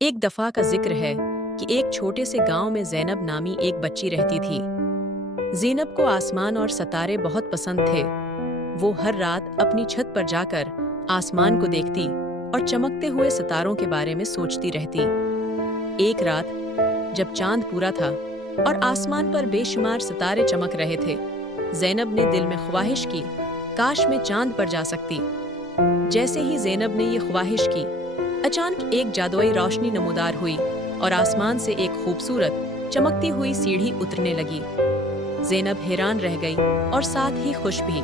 एक दफा का जिक्र है कि एक छोटे से गांव में ज़ैनब नामी एक बच्ची रहती थी। ज़ैनब को आसमान और सितारे बहुत पसंद थे। वो हर रात अपनी छत पर जाकर आसमान को देखती और चमकते हुए सितारों के बारे में सोचती रहती। एक रात जब चांद पूरा था और आसमान पर बेशुमार सितारे चमक रहे थे, ज़ैनब ने दिल में ख्वाहिश की, काश मैं चांद पर जा सकती। जैसे ही ज़ैनब ने ये ख्वाहिश की, अचानक एक जादुई रोशनी नमूदार हुई और आसमान से एक खूबसूरत चमकती हुई सीढ़ी उतरने लगी। ज़ैनब हैरान रह गई और साथ ही खुश भी।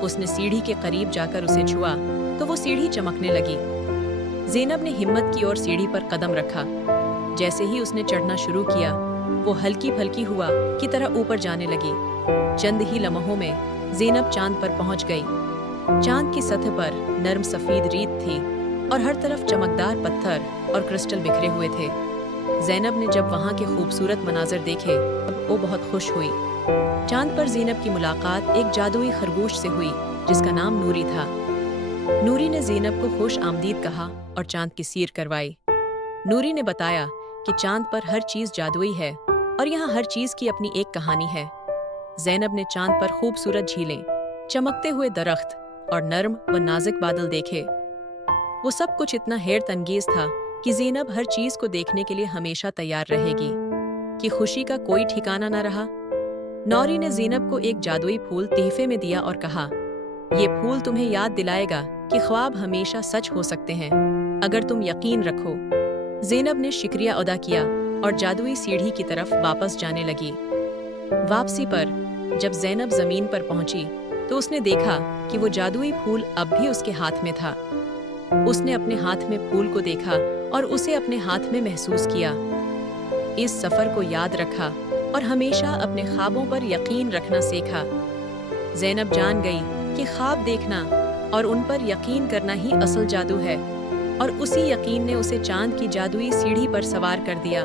उसने सीढ़ी के करीब जाकर उसे छुआ तो वो सीढ़ी चमकने लगी। ज़ैनब ने हिम्मत की और सीढ़ी पर कदम रखा। जैसे ही उसने चढ़ना शुरू किया, वो हल्की फल्की हुआ की तरह ऊपर जाने लगी। चंद ही लम्हों में ज़ैनब चांद पर पहुंच गई। चांद की सतह पर नर्म सफेद रेत थी और हर तरफ चमकदार पत्थर और क्रिस्टल बिखरे हुए थे। ज़ैनब ने जब वहां के खूबसूरत मनाजर देखे, वो बहुत खुश हुई। चांद पर ज़ैनब की मुलाकात एक जादुई खरगोश से हुई जिसका नाम नूरी था। नूरी ने ज़ैनब को खुश आमदीद कहा और चांद की सैर करवाई। नूरी ने बताया कि चांद पर हर चीज जादुई है और यहाँ हर चीज की अपनी एक कहानी है। ज़ैनब ने चांद पर खूबसूरत झीलें, चमकते हुए दरख्त और नर्म व नाजुक बादल देखे। वो सब कुछ इतना हैरत अंगेज था कि ज़ैनब हर चीज को देखने के लिए हमेशा तैयार रहेगी। कि खुशी का कोई ठिकाना न रहा। नौरी ने ज़ैनब को एक जादुई फूल तोहफे में दिया और कहा, ये फूल तुम्हें याद दिलाएगा कि ख्वाब हमेशा सच हो सकते हैं अगर तुम यकीन रखो। ज़ैनब ने शुक्रिया अदा किया और जादुई सीढ़ी की तरफ वापस जाने लगी। वापसी पर जब ज़ैनब जमीन पर पहुंची तो उसने देखा कि वो जादुई फूल अब भी उसके हाथ में था। उसने अपने हाथ में फूल को देखा और उसे अपने हाथ में महसूस किया। इस सफर को याद रखा और हमेशा अपने ख्वाबों पर यकीन रखना सीखा। ज़ैनब जान गई कि ख्वाब देखना और उन पर यकीन करना ही असल जादू है, और उसी यकीन ने उसे चांद की जादुई सीढ़ी पर सवार कर दिया।